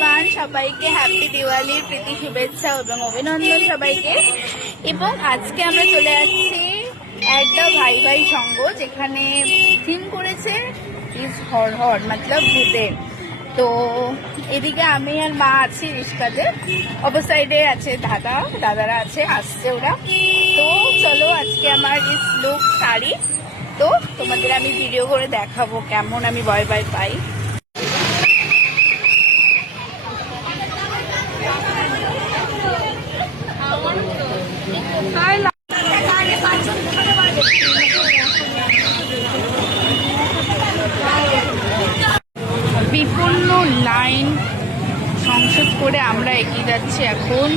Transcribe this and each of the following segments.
Everyone, সবাইকে happy দিওয়ালির প্রীতি শুভেচ্ছা এবং অভিনন্দন সবাইকে। এবং আজকে আমরা চলে যাচ্ছি একটা ভাই ভাই সঙ্গ, যেখানে থিম করেছে ইজ হরহর মতলব ভূতের। তো এদিকে আমি আর মা আছি রিস্কাতে, অপর সাইডে আছে দাদারা আছে, আসছে ওরা। তো চলো আজকে আমার ইস লুক শাড়ি, তো তোমাদের আমি ভিডিও করে দেখাবো কেমন আমি ভয় ভয় পাই। বিপন্ন লাইন সংসদ করে আমরা এগিয়ে যাচ্ছি এখন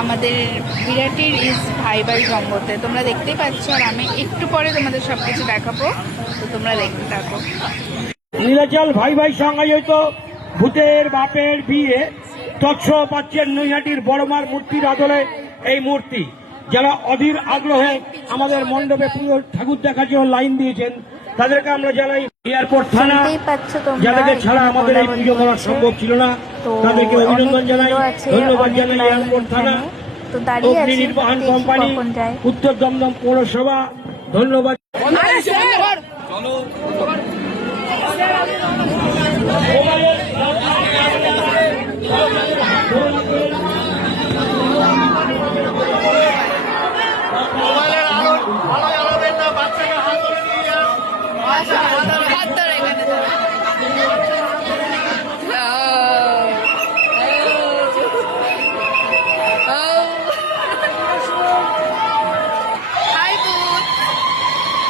আমাদের বিরাটির ইস ভাই ভাই সঙ্গতে। তোমরা দেখতেই পাচ্ছ, আর আমি একটু পরে তোমাদের সবকিছু দেখাবো, তো তোমরা দেখতে থাকো। নীলাচল ভাই ভাই সংযোজিত ভূতের বাপের বিয়ে তৎস পাচ্ছেন নৈহাটির বড়মার মূর্তির আদলে। এই মূর্তি যারা অধীর আগ্রহে আমাদের মণ্ডপে পুরো ঠাকুর দেখার জন্য লাইন দিয়েছেন, তাদেরকে আমরা জানাই এয়ারপোর্ট থানা, যাদেরকে ছাড়া আমাদের এই পুজো করা সম্ভব ছিল না, তাদেরকে অভিনন্দন জানাই, ধন্যবাদ জানাই এয়ারপোর্ট থানা, অগ্নি নির্বাহন কোম্পানি, উত্তর দমদম পৌরসভা, ধন্যবাদ। মোবাইলের আলো ভালো জ্বালাবেন না, বাচ্চাকে হাত ধরে নিয়ে যান। হাই ভূত,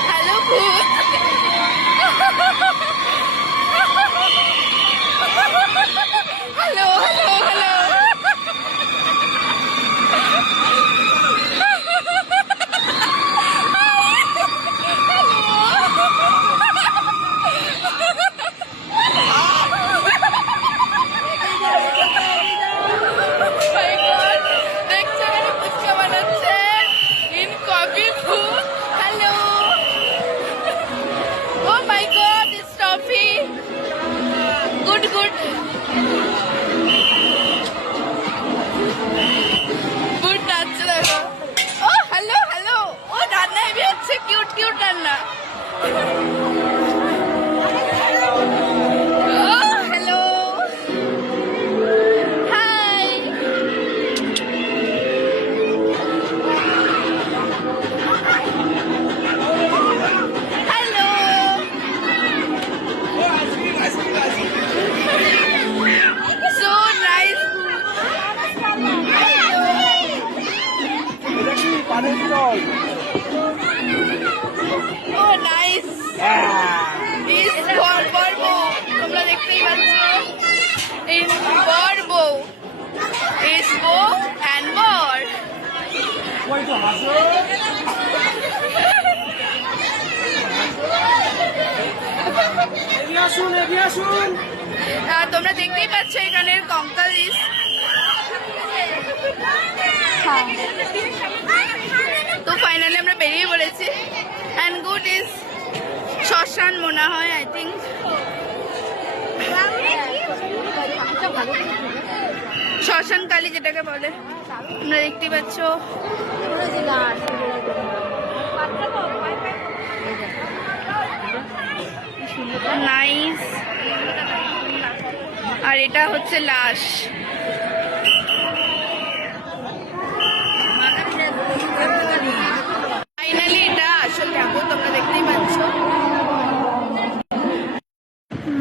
হ্যালো ভূত। Hello hello hello. দেখছো কেন পুচকা বানাচ্ছে ইন কপি ভূত। Hello, oh my god, it's toffee. Good good good, নাচছে দেখো। ও হ্যালো হ্যালো, ও রান্না হেভি হচ্ছে, কিউট কিউট রান্না। Oh hello, hi. Hello, so nice. Oh nice. Is বর্বো, তোমরা দেখতেই পাচ্ছ, ইন বর্বো is বউ and বর। তোমরা দেখতেই পাচ্ছ এখানের কঙ্কাল ইস। তো ফাইনালি আমরা বেরিয়ে পড়েছি, অ্যান্ড গুড ইজ শ্মশান মনে হয়, আই থিঙ্ক। শ্মশান কালী যেটাকে বলে, তোমরা দেখতেই পাচ্ছ। নাইস। আর এটা হচ্ছে লাশ। ফাইনালি এটা আসল ঠাকুর, তোমরা দেখতেই পাচ্ছ।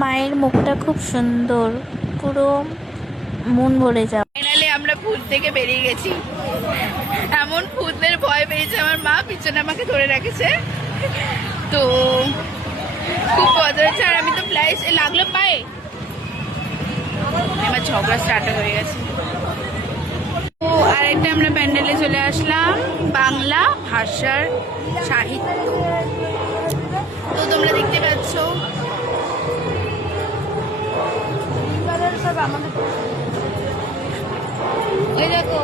মায়ের মুখটা খুব সুন্দর, পুরো মন ভরে যাও। ফাইনালি আমরা ভূত থেকে বেরিয়ে গেছি। এমন ভূতের ভয় পেয়েছে আমার মা, পিছনে আমাকে ধরে রেখেছে, তো খুব মজা হয়েছে। আর আমি তো প্লাইস লাগলো পায়ে, আমার ঝগড়া স্টার্ট হয়ে গেছে। তো আরেকটা আমরা প্যান্ডেলে চলে আসলাম, বাংলা ভাষার সাহিত্য। তো তোমরা দেখতে পাচ্ছ এই দেখো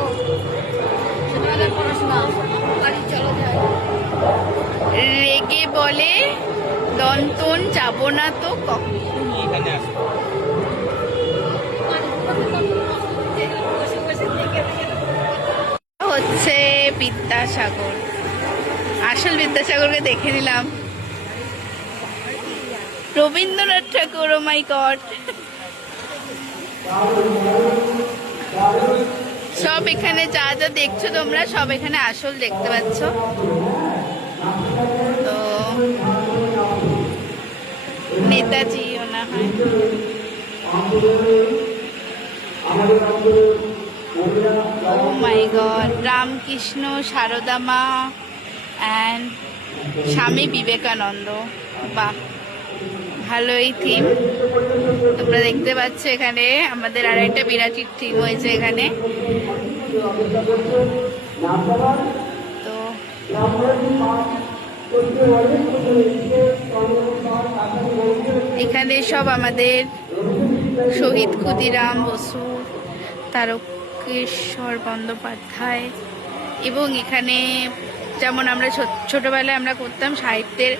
পড়াশোনা, চলো যাই। রেগে বলে দন্তন যাব না তো কখন। বিদ্যাসাগর, আসল বিদ্যাসাগরকে দেখে নিলাম। রবীন্দ্রনাথ ঠাকুর, ও মাই গড। সব এখানে যা যা দেখছো তোমরা, সব এখানে আসল দেখতে পাচ্ছ। তো নেতাজি না হয়, ও মাই গড, রামকৃষ্ণ, সারদা মা অ্যান্ড স্বামী বিবেকানন্দ। বাহ, ভালোই থিম তোমরা দেখতে পাচ্ছ। এখানে আমাদের আর একটা বিরাটির থিম হয়েছে এখানে। তো এখানে সব আমাদের শহীদ ক্ষুদিরাম বসু, তারকেশ্বর বন্দ্যোপাধ্যায়, এবং এখানে যেমন আমরা ছোটবেলায় আমরা করতাম সাহিত্যের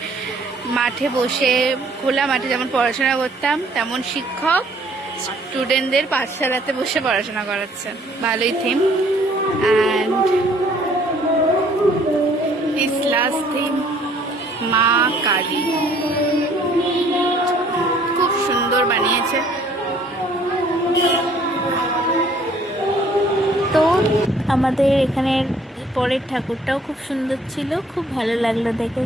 মাঠে বসে, খোলা মাঠে যেমন পড়াশোনা করতাম, তেমন শিক্ষক স্টুডেন্টদের পাঠশালাতে বসে পড়াশোনা করাচ্ছেন। ভালোই theme. And this last theme, মা কালী, খুব সুন্দর বানিয়েছে। তো আমাদের এখানের পরের ঠাকুরটাও খুব সুন্দর ছিল, খুব ভালো লাগলো দেখে।